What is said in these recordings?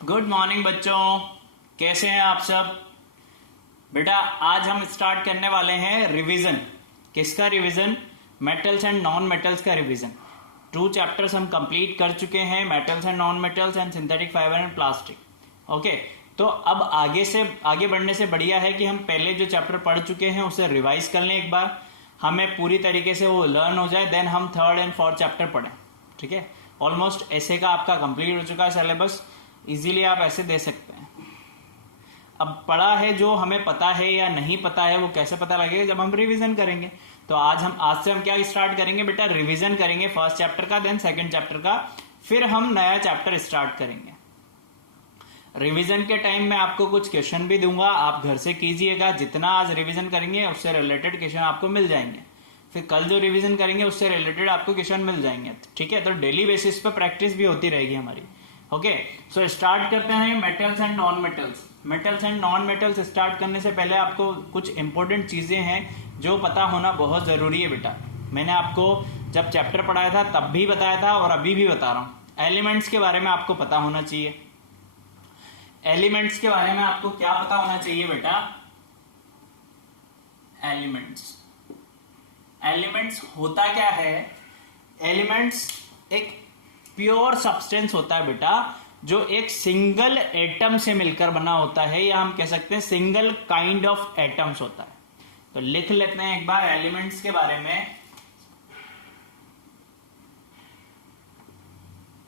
Good morning बच्चों, कैसे हैं आप सब? बेटा आज हम स्टार्ट करने वाले हैं रिवीजन। किसका revision? Metals and non metals का रिवीजन। 2 चैप्टर्स हम कंप्लीट कर चुके हैं, metals and non metals and synthetic fibre and plastic. Okay, तो अब आगे बढ़ने से बढ़िया है कि हम पहले जो चैप्टर पढ़ चुके हैं उसे रिवाइज कर लें एक बार, हमें पूरी तरीके से वो लर्न हो जाए, देन हम 3rd एंड 4th चैप्टर पढ़ें। ठीक है, ऑलमोस्ट ऐसे का आपका कंप्लीट हो चुका है सिलेबस, इजीली आप ऐसे दे सकते हैं। अब पढ़ा है जो हमें पता है या नहीं पता है वो कैसे पता लगेगा? जब हम रिवीजन करेंगे। तो आज से हम क्या स्टार्ट करेंगे बेटा? रिवीजन करेंगे फर्स्ट चैप्टर का, देन सेकंड चैप्टर का, फिर हम नया चैप्टर स्टार्ट करेंगे। रिवीजन के टाइम में आपको कुछ क्वेश्चन भी दूंगा, आप घर से कीजिएगा। जितना आज रिवीजन करेंगे उससे रिलेटेड क्वेश्चन आपको मिल जाएंगे, फिर कल जो रिवीजन करेंगे उससे रिलेटेड आपको क्वेश्चन मिल जाएंगे। ठीक है, तो डेली बेसिस पे प्रैक्टिस भी होती रहेगी हमारी। ओके, सो स्टार्ट करते हैं metals and non metals. Metals and non metals start करने से पहले आपको कुछ इंपॉर्टेंट चीजें हैं जो पता होना बहुत जरूरी है बेटा। मैंने आपको जब चैप्टर पढ़ाया था तब भी बताया था और अभी भी बता रहा हूं। एलिमेंट्स के बारे में आपको पता होना चाहिए। एलिमेंट्स के बारे में आपको क्या पता होना चाहिए बेटा? एलिमेंट्स होता क्या है? एलिमेंट्स एक प्योर सब्सटेंस होता है बेटा, जो एक सिंगल एटम से मिलकर बना होता है, या हम कह सकते हैं सिंगल काइंड ऑफ एटम्स होता है। तो लिख लेते हैं एक बार एलिमेंट्स के बारे में।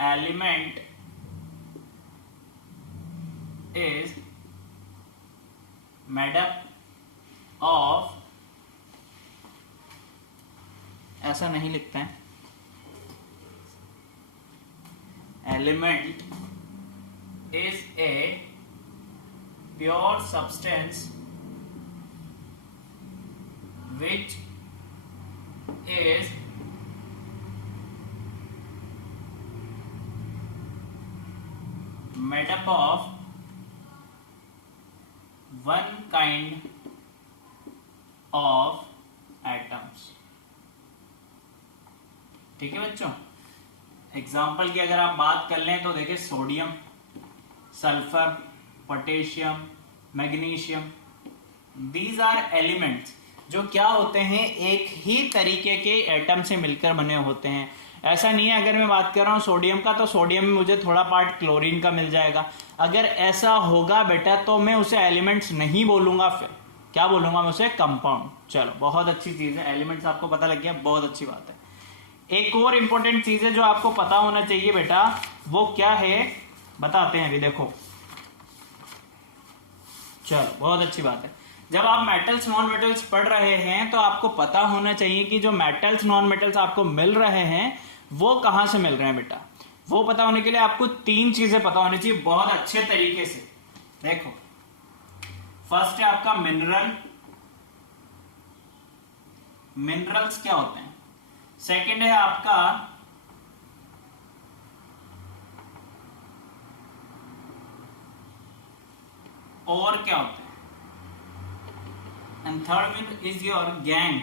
Element is made up of, ऐसा नहीं लिखते हैं, element is a pure substance which is made up of one kind of atoms। ठीक है बच्चों, एग्जाम्पल की अगर आप बात कर लें तो देखिए sodium, sulphur, potassium, magnesium, these are elements जो क्या होते हैं, एक ही तरीके के एटम से मिलकर बने होते हैं। ऐसा नहीं है अगर मैं बात कर रहा हूं सोडियम का तो सोडियम में मुझे थोड़ा पार्ट क्लोरीन का मिल जाएगा। अगर ऐसा होगा बेटा तो मैं उसे एलिमेंट्स नहीं बोलूंगा, फिर क्या बोलूंगा मैं उसे? कंपाउंड। चलो, बहुत अच्छी चीज है, एलिमेंट्स आपको पता लग गया, बहुत अच्छी बात है। एक और इंपॉर्टेंट चीज है जो आपको पता होना चाहिए बेटा, वो क्या है बताते हैं अभी। देखो, चलो बहुत अच्छी बात है। जब आप मेटल्स नॉन मेटल्स पढ़ रहे हैं तो आपको पता होना चाहिए कि जो मेटल्स नॉन मेटल्स आपको मिल रहे हैं वो कहां से मिल रहे हैं बेटा। वो पता होने के लिए आपको 3 चीजें पता होनी चाहिए बहुत अच्छे तरीके से। देखो, फर्स्ट है आपका मिनरल, मिनरल्स क्या होते हैं। सेकंड है आपका और क्या होता है, and third one is your gang.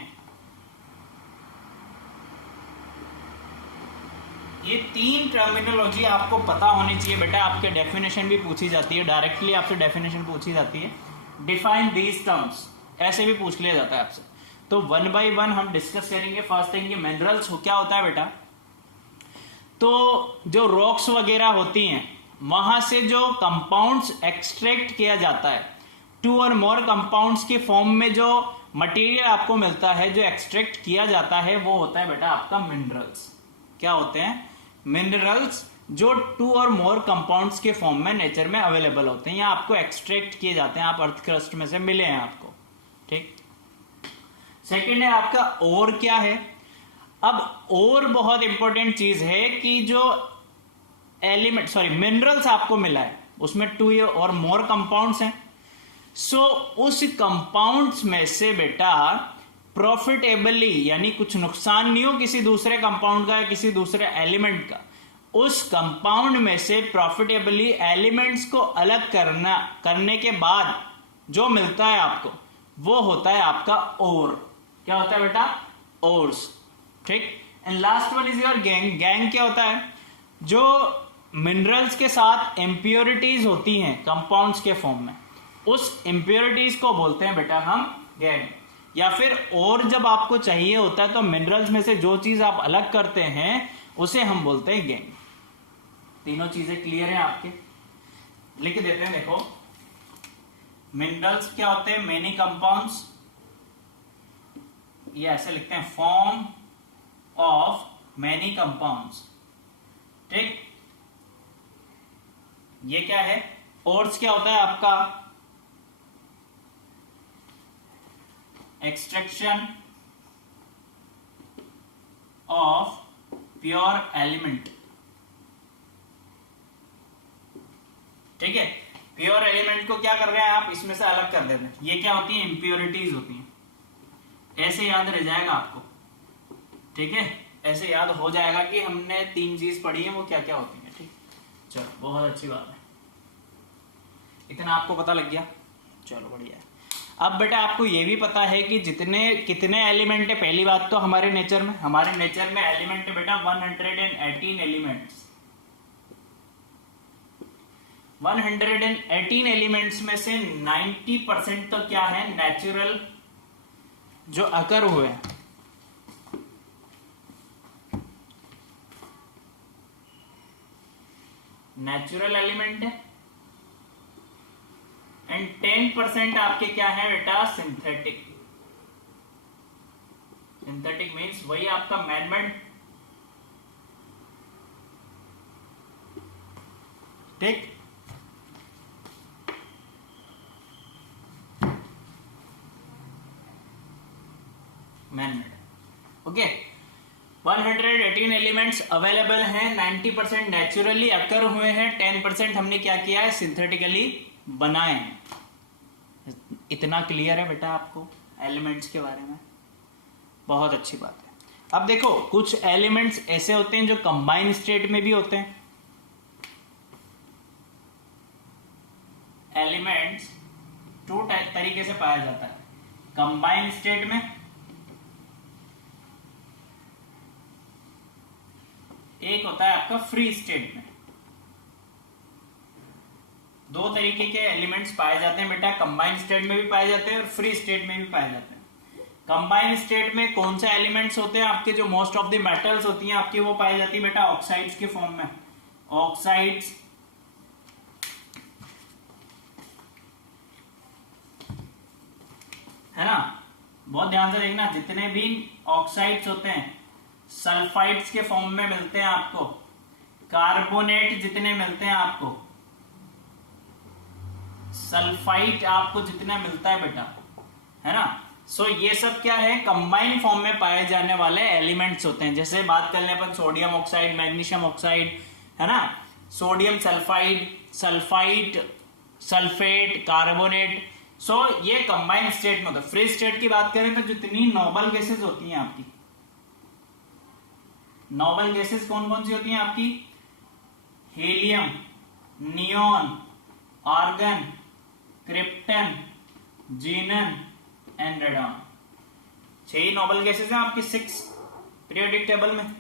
ये 3 टर्मिनोलॉजी आपको पता होनी चाहिए बेटा। आपके डेफिनेशन भी पूछी जाती है, डायरेक्टली आपसे डेफिनेशन पूछी जाती है। डिफाइन दीज टर्म्स, ऐसे भी पूछ लिया जाता है आपसे। तो 1 by 1 हम डिस्कस करेंगे। फर्स्ट थिंग, मिनरल्स क्या होता है बेटा? तो जो रॉक्स वगैरह होती हैं वहां से जो कंपाउंड्स एक्सट्रैक्ट किया जाता है, 2 और मोर कंपाउंड्स के फॉर्म में जो मटेरियल आपको मिलता है, जो एक्सट्रैक्ट किया जाता है, वो होता है बेटा आपका मिनरल्स। क्या होते हैं? मिनरल्स जो 2 और मोर कंपाउंड्स के फॉर्म में नेचर में अवेलेबल होते हैं या आपको एक्सट्रैक्ट किए जाते हैं, आप अर्थ क्रस्ट में से मिले हैं आपको। ठीक, सेकेंड है आपका और क्या है। अब और बहुत इंपॉर्टेंट चीज है कि जो मिनरल्स आपको मिला है उसमें 2 और मोर कंपाउंड्स हैं। सो उस कंपाउंड्स में से बेटा प्रॉफिटेबली, यानी कुछ नुकसान नहीं हो किसी दूसरे कंपाउंड का या किसी दूसरे एलिमेंट का, उस कंपाउंड में से प्रॉफिटेबली एलिमेंट्स को अलग करने के बाद जो मिलता है आपको, वो होता है आपका ओर। क्या होता है बेटा? ओर्स। ठीक, and last one is your gang. Gang क्या होता है? जो मिनरल्स के साथ इम्प्योरिटीज होती हैं कंपाउंड्स के फॉर्म में, उस इम्प्योरिटीज को बोलते हैं बेटा हम गैंग। या फिर और जब आपको चाहिए होता है तो मिनरल्स में से जो चीज आप अलग करते हैं उसे हम बोलते हैं गैंग। तीनों चीजें क्लियर हैं आपके? लिख देते हैं, देखो मिनरल्स क्या होते हैं? मेनी कंपाउंड्स, ये ऐसे लिखते हैं फॉर्म ऑफ मेनी कंपाउंड्स, ठीक। ये क्या है? ओर्स क्या होता है आपका? एक्सट्रैक्शन ऑफ प्योर एलिमेंट, ठीक है। प्योर एलिमेंट को क्या कर रहे हैं आप? इसमें से अलग कर देते हैं। ये क्या होती है? इंप्योरिटीज होती हैं। ऐसे याद रह जाएगा आपको, ठीक है, ऐसे याद हो जाएगा कि हमने 3 चीज पढ़ी है, वो क्या क्या होती है, ठीक। चलो बहुत अच्छी बात है, इतना आपको पता लग गया, चलो बढ़िया है। अब बेटा आपको ये भी पता है कि कितने एलिमेंट है। पहली बात तो हमारे नेचर में एलिमेंट है बेटा 118 एलिमेंट्स। 118 एलिमेंट्स में से 90% तो क्या है? नेचुरल जो अकर हुए हैं, नेचुरल एलिमेंट है, एंड 10% आपके क्या है बेटा? सिंथेटिक। सिंथेटिक मीन्स वही आपका मैनमेड, ठीक। Manmade, okay. 118 एलिमेंट्स अवेलेबल हैं, 90% नेचुरली अकर हुए हैं, 10% हमने क्या किया है? सिंथेटिकली बनाए हैं। इतना क्लियर है बेटा आपको एलिमेंट्स के बारे में? बहुत अच्छी बात है। अब देखो कुछ एलिमेंट्स ऐसे होते हैं जो कंबाइन स्टेट में भी होते हैं। एलिमेंट्स 2 तरीके से पाया जाता है, कंबाइन स्टेट में, एक होता है आपका फ्री स्टेट में। 2 तरीके के एलिमेंट्स पाए जाते हैं बेटा, कंबाइन स्टेट में भी पाए जाते हैं और फ्री स्टेट में भी पाए जाते हैं। कंबाइन स्टेट में कौन से एलिमेंट्स होते हैं आपके? जो मोस्ट ऑफ द मेटल्स होती हैं आपकी, वो पाई जाती है बेटा ऑक्साइड्स के फॉर्म में। ऑक्साइड्स, है ना, बहुत ध्यान से देखना, जितने भी ऑक्साइड्स होते हैं सल्फाइड्स के फॉर्म में मिलते हैं आपको। कार्बोनेट जितने मिलते हैं आपको, सल्फाइड आपको जितना मिलता है बेटा, है ना। सो ये सब क्या है? कंबाइन फॉर्म में पाए जाने वाले एलिमेंट्स होते हैं। जैसे बात कर ले अपन सोडियम ऑक्साइड, मैग्नीशियम ऑक्साइड, है ना, sodium sulphide, sulphide, sulphate, carbonate. So ये कंबाइन स्टेट में होता है। फ्री स्टेट की बात करें तो जितनी नोबल गैसेस होती हैं आपकी, नोबल गैसेस कौन कौन सी होती हैं आपकी? Helium, neon, argon, krypton, xenon and radon. 6 noble gases हैं आपकी 6 पीरियोडिक टेबल में।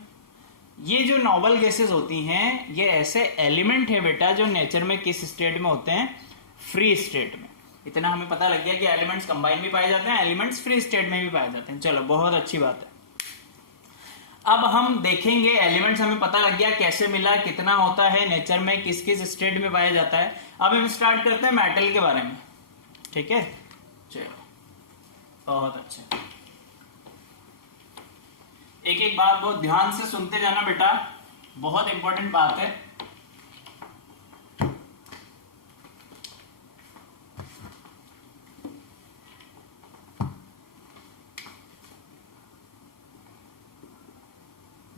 ये जो नोबल गैसेस होती हैं ये ऐसे एलिमेंट है बेटा जो नेचर में किस स्टेट में होते हैं? फ्री स्टेट में। इतना हमें पता लग गया कि एलिमेंट्स कंबाइन भी पाए जाते हैं, एलिमेंट्स फ्री स्टेट में भी पाए जाते हैं। चलो बहुत अच्छी बात है। अब हम देखेंगे एलिमेंट्स, हमें पता लग गया कैसे मिला, कितना होता है नेचर में, किस किस स्टेट में पाया जाता है। अब हम स्टार्ट करते हैं मेटल के बारे में, ठीक है। चलो बहुत अच्छा, एक एक बात बहुत ध्यान से सुनते जाना बेटा, बहुत इंपॉर्टेंट बात है।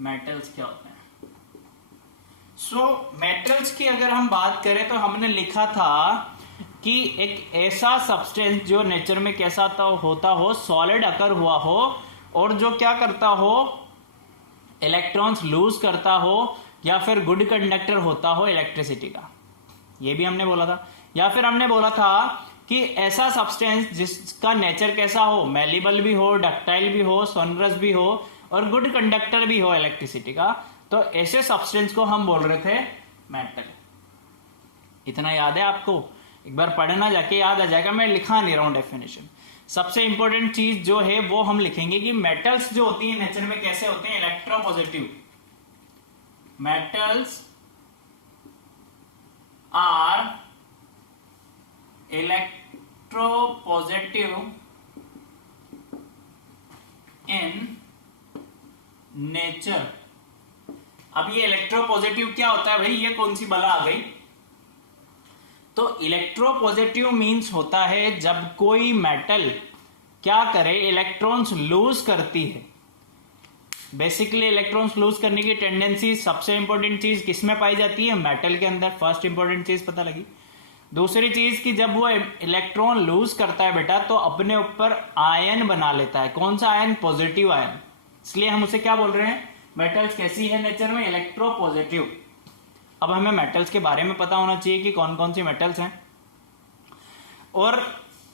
मेटल्स क्या होते हैं? मेटल्स की अगर हम बात करें तो हमने लिखा था कि एक ऐसा सब्सटेंस जो नेचर में कैसा होता हो, सॉलिड अकर हुआ हो और जो क्या करता हो, इलेक्ट्रॉन्स लूज करता हो या फिर गुड कंडक्टर होता हो इलेक्ट्रिसिटी का, ये भी हमने बोला था। या फिर हमने बोला था कि ऐसा सब्सटेंस जिसका नेचर कैसा हो, मेलिबल भी हो, डक्टाइल भी हो, सोनरस भी हो और गुड कंडक्टर भी हो इलेक्ट्रिसिटी का, तो ऐसे सब्सटेंस को हम बोल रहे थे मेटल। इतना याद है आपको? एक बार पढ़ना, जाके याद आ जाएगा, मैं लिखा नहीं रहा हूं डेफिनेशन। सबसे इंपॉर्टेंट चीज जो है वो हम लिखेंगे कि मेटल्स जो होती है नेचर में कैसे होते हैं, electropositive. Metals are electropositive in nature. अब ये इलेक्ट्रोपॉजिटिव क्या होता है भाई, ये कौन सी बला आ गई? तो इलेक्ट्रोपॉजिटिव मींस होता है जब कोई मेटल क्या करे, इलेक्ट्रॉन्स लूज करती है। बेसिकली इलेक्ट्रॉन्स लूज करने की टेंडेंसी सबसे इंपॉर्टेंट चीज किसमें पाई जाती है? मेटल के अंदर। फर्स्ट इंपॉर्टेंट चीज पता लगी। दूसरी चीज कि जब वो इलेक्ट्रॉन लूज करता है बेटा तो अपने ऊपर आयन बना लेता है। कौन सा आयन? Positive ion. इसलिए हम उसे क्या बोल रहे हैं? मेटल्स कैसी है नेचर में? इलेक्ट्रोपॉजिटिव। अब हमें मेटल्स के बारे में पता होना चाहिए कि कौन कौन सी मेटल्स हैं और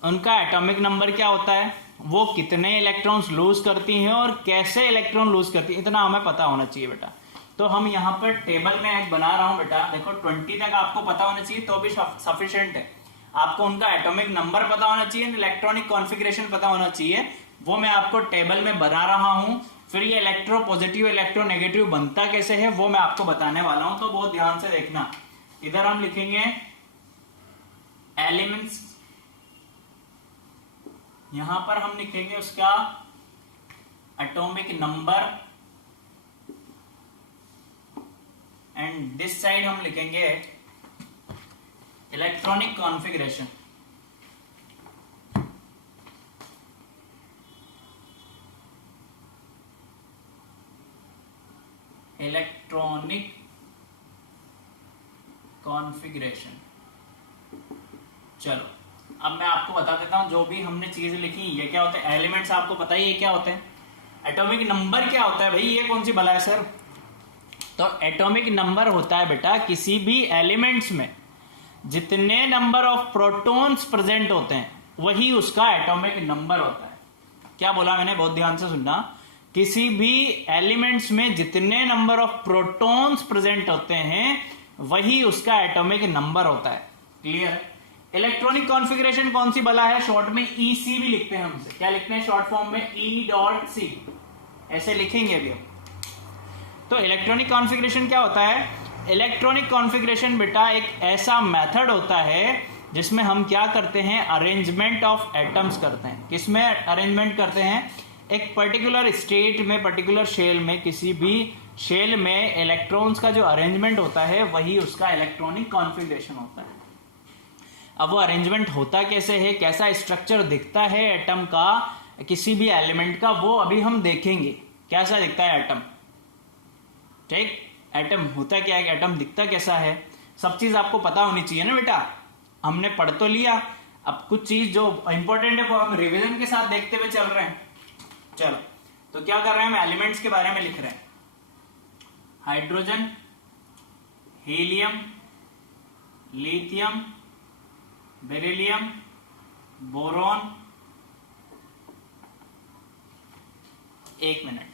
उनका एटॉमिक नंबर क्या होता है, वो कितने इलेक्ट्रॉन्स लूज करती हैं और कैसे इलेक्ट्रॉन लूज करती है, इतना हमें पता होना चाहिए बेटा। तो हम यहाँ पर टेबल में एक बना रहा हूं बेटा, देखो 20 तक आपको पता होना चाहिए तो भी सफिशिएंट है। आपको उनका एटॉमिक नंबर पता होना चाहिए, इलेक्ट्रॉनिक कॉन्फ़िगरेशन पता होना चाहिए, वो मैं आपको टेबल में बना रहा हूं। फिर ये इलेक्ट्रोपॉजिटिव इलेक्ट्रोनेगेटिव बनता कैसे है वो मैं आपको बताने वाला हूं, तो बहुत ध्यान से देखना। इधर हम लिखेंगे एलिमेंट्स, यहां पर हम लिखेंगे उसका atomic number and this side हम लिखेंगे इलेक्ट्रॉनिक कॉन्फ़िगरेशन। Electronic configuration. चलो अब मैं आपको बता देता हूं जो भी हमने चीज लिखी। ये क्या होता है? एलिमेंट्स आपको पता ही है क्या होते हैं। एटॉमिक नंबर क्या होता है भाई, ये कौन सी बला है सर? तो एटॉमिक नंबर होता है बेटा किसी भी एलिमेंट्स में जितने नंबर ऑफ प्रोटॉन्स प्रेजेंट होते हैं वही उसका एटॉमिक नंबर होता है। क्या बोला मैंने? बहुत ध्यान से सुनना। किसी भी एलिमेंट्स में जितने नंबर ऑफ प्रोटॉन्स प्रेजेंट होते हैं वही उसका एटॉमिक नंबर होता है। क्लियर? इलेक्ट्रॉनिक कॉन्फ़िगरेशन कौन सी बला है? शॉर्ट में ईसी भी लिखते हैं हम इसे। क्या लिखते हैं शॉर्ट फॉर्म में? E.C, ऐसे लिखेंगे अभी। तो इलेक्ट्रॉनिक कॉन्फ़िगरेशन क्या होता है? इलेक्ट्रॉनिक कॉन्फ़िगरेशन बेटा एक ऐसा मेथड होता है जिसमें हम क्या करते हैं? अरेंजमेंट ऑफ एटम्स करते हैं। किसमें अरेंजमेंट करते हैं? एक पर्टिकुलर स्टेट में, पर्टिकुलर शेल में, किसी भी शेल में इलेक्ट्रॉन्स का जो अरेंजमेंट होता है वही उसका इलेक्ट्रॉनिक कॉन्फ़िगरेशन होता है। अब वो अरेंजमेंट होता कैसे है, कैसा स्ट्रक्चर दिखता है एटम का, किसी भी एलिमेंट का, वो अभी हम देखेंगे कैसा दिखता है एटम। ठीक? एटम होता क्या है, एटम दिखता कैसा है, सब चीज आपको पता होनी चाहिए ना बेटा। हमने पढ़ तो लिया, अब कुछ चीज जो इंपॉर्टेंट है वो हम रिवीजन के साथ देखते हुए चल रहे हैं। चलो तो क्या कर रहे हैं हम? एलिमेंट्स के बारे में लिख रहे हैं। Hydrogen, helium, lithium, beryllium, boron. एक मिनट,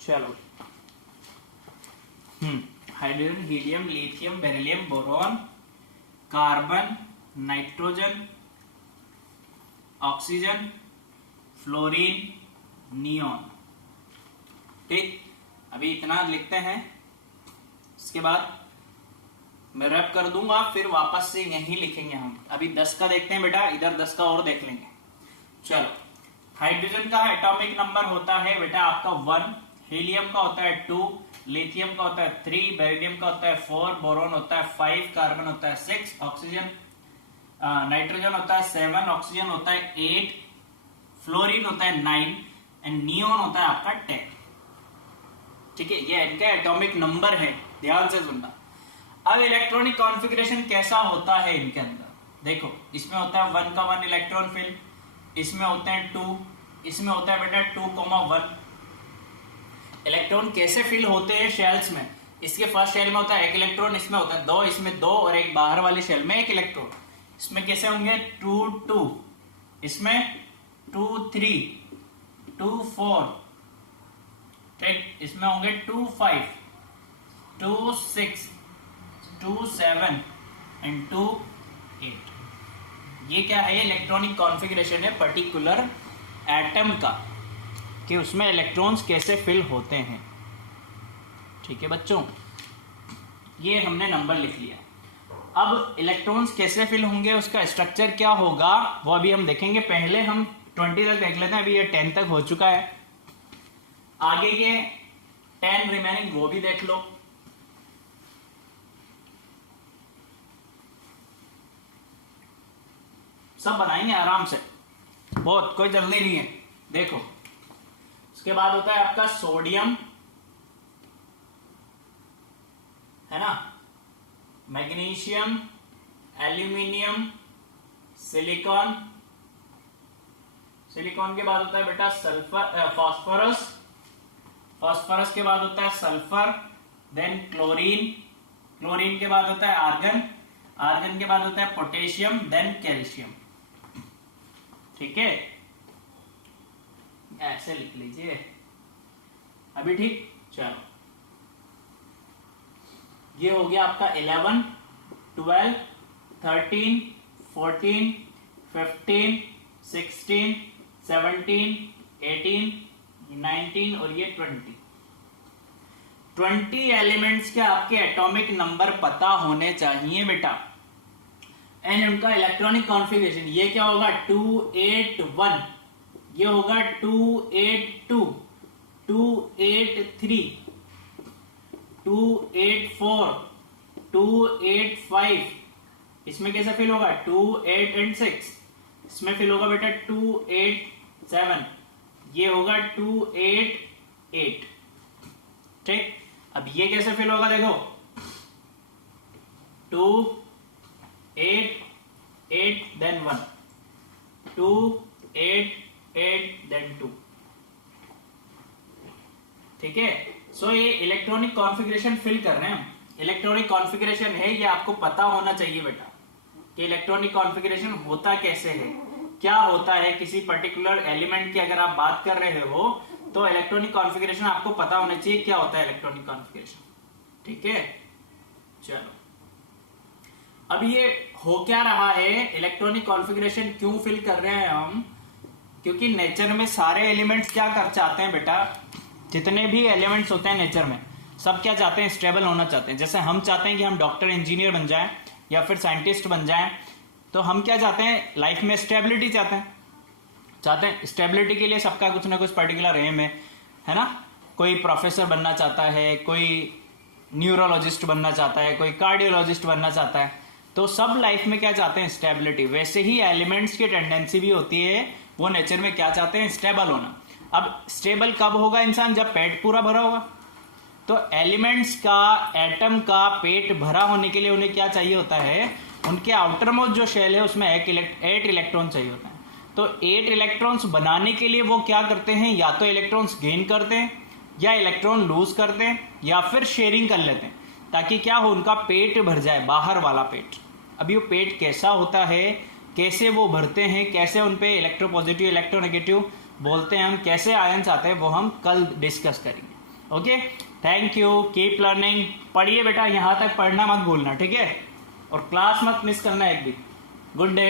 चलो। Hydrogen, helium, lithium, beryllium, boron, carbon, nitrogen, oxygen, fluorine, neon. ठीक, अभी इतना लिखते हैं। इसके बाद मैं रैप कर दूंगा, फिर वापस से यहीं लिखेंगे हम। अभी 10 का देखते हैं बेटा, इधर 10 का और देख लेंगे। चलो, हाइड्रोजन का एटॉमिक नंबर होता है बेटा आपका 1, हीलियम का होता है 2, लिथियम का होता है 3, बेरिलियम का होता है 4, बोरॉन होता है 5, कार्बन होता है 6, ऑक्सीजन नाइट्रोजन होता है 7, ऑक्सीजन होता है 8, फ्लोरीन होता है 9 एंड नियॉन होता है आपका 10। ठीक है, ये इनका एटॉमिक नंबर है, ध्यान से सुनना। अब इलेक्ट्रॉनिक कॉन्फ़िगरेशन कैसा होता है इनके अंदर? देखो, इसमें होता है 1 का 1 इलेक्ट्रॉन फिल, इसमें होते हैं 2, इसमें होता है बेटा 2,1। इलेक्ट्रॉन कैसे फिल होते हैं शेल्स में? इसके फर्स्ट शेल में होता है 1 इलेक्ट्रॉन, इसमें होता है 2, इसमें 2 और एक बाहर वाली शेल में 1 इलेक्ट्रॉन। इसमें कैसे होंगे? 2, 2, इसमें 2 3 2 4, ठीक, इसमें होंगे 2 5 2 6 2 7 एंड 2 8। ये क्या है? इलेक्ट्रॉनिक कॉन्फ़िगरेशन है पर्टिकुलर एटम का, कि उसमें इलेक्ट्रॉन्स कैसे फिल होते हैं। ठीक है बच्चों, ये हमने नंबर लिख लिया। अब इलेक्ट्रॉन्स कैसे फिल होंगे, उसका स्ट्रक्चर क्या होगा, वो अभी हम देखेंगे। पहले हम 20 तक देख लेते हैं, अभी ये 10 तक हो चुका है। आगे के 10 रिमेनिंग वो भी देख लो। सब बनाएंगे आराम से, बहुत कोई जल्दी नहीं है। देखो, उसके बाद होता है आपका सोडियम, है ना, मैग्नीशियम, एल्यूमिनियम, सिलिकॉन। सिलिकॉन के बाद होता है बेटा सल्फर, फास्फोरस। फास्फोरस के बाद होता है सल्फर, देन क्लोरीन। क्लोरीन के बाद होता है आर्गन। आर्गन के बाद होता है पोटेशियम, देन कैल्शियम। ठीक है, ऐसे लिख लीजिए अभी। ठीक, चलो, ये हो गया आपका 11 12 13 14 15 16 17 18 19 और ये 20 एलिमेंट्स के आपके एटॉमिक नंबर पता होने चाहिए बेटा, एंड उनका इलेक्ट्रॉनिक कॉन्फ़िगरेशन। ये क्या होगा? 281, ये होगा 282, 283, 284, 285। इसमें कैसे फिल होगा? 2 8 एंड 6। इसमें फिल होगा बेटा 287, ये होगा 288। ठीक, अब ये कैसे फिल होगा? देखो, 2 8 8 देन 1, 2 8 8 देन 2। ठीक है, सो ये इलेक्ट्रॉनिक कॉन्फ़िगरेशन फिल कर रहे हैं। इलेक्ट्रॉनिक कॉन्फ़िगरेशन है, ये आपको पता होना चाहिए बेटा कि इलेक्ट्रॉनिक कॉन्फ़िगरेशन होता कैसे है, क्या होता है। किसी पर्टिकुलर एलिमेंट की अगर आप बात कर रहे हो तो इलेक्ट्रॉनिक कॉन्फ़िगरेशन आपको पता होना चाहिए क्या होता है इलेक्ट्रॉनिक कॉन्फ़िगरेशन। ठीक है, चलो, अब ये हो क्या रहा है, इलेक्ट्रॉनिक कॉन्फ़िगरेशन क्यों फिल कर रहे हैं हम? क्योंकि नेचर में सारे एलिमेंट्स क्या कर चाहते हैं बेटा, जितने भी एलिमेंट्स होते हैं नेचर में, सब क्या चाहते हैं? स्टेबल होना चाहते हैं। जैसे हम चाहते हैं कि हम डॉक्टर, इंजीनियर बन जाएं या फिर साइंटिस्ट बन जाएं, तो हम क्या चाहते हैं? लाइफ में स्टेबिलिटी चाहते हैं। स्टेबिलिटी के लिए सबका कुछ ना कुछ पर्टिकुलर एम है ना। कोई प्रोफेसर बनना चाहता है, कोई न्यूरोलॉजिस्ट बनना चाहता है, कोई कार्डियोलॉजिस्ट बनना चाहता है। तो सब लाइफ में क्या चाहते हैं? स्टेबिलिटी। वैसे ही एलिमेंट्स की टेंडेंसी भी होती है, वो नेचर में क्या चाहते हैं? स्टेबल होना। अब स्टेबल कब होगा इंसान? जब पेट पूरा भरा होगा। तो एलिमेंट्स का, एटम का पेट भरा होने के लिए उन्हें क्या चाहिए होता है? उनके आउटर मोस्ट जो शेल है उसमें 8 इलेक्ट्रॉन चाहिए होता है। तो 8 इलेक्ट्रॉन्स बनाने के लिए वो क्या करते हैं? या तो इलेक्ट्रॉन्स गेन करते हैं, या इलेक्ट्रॉन लूज करते हैं, या फिर शेयरिंग कर लेते हैं, ताकि क्या हो? उनका पेट भर जाए, बाहर वाला पेट। अभी वो पेट कैसा होता है, कैसे वो भरते हैं, कैसे उन पे इलेक्ट्रोपॉजिटिव, इलेक्ट्रोनेगेटिव बोलते हैं हम, कैसे आयंस आते हैं, वो हम कल डिस्कस करेंगे। Okay, thank you, keep learning. पढ़िए बेटा, यहाँ तक पढ़ना मत भूलना, ठीक है? और क्लास मत मिस करना एक भी। Good day.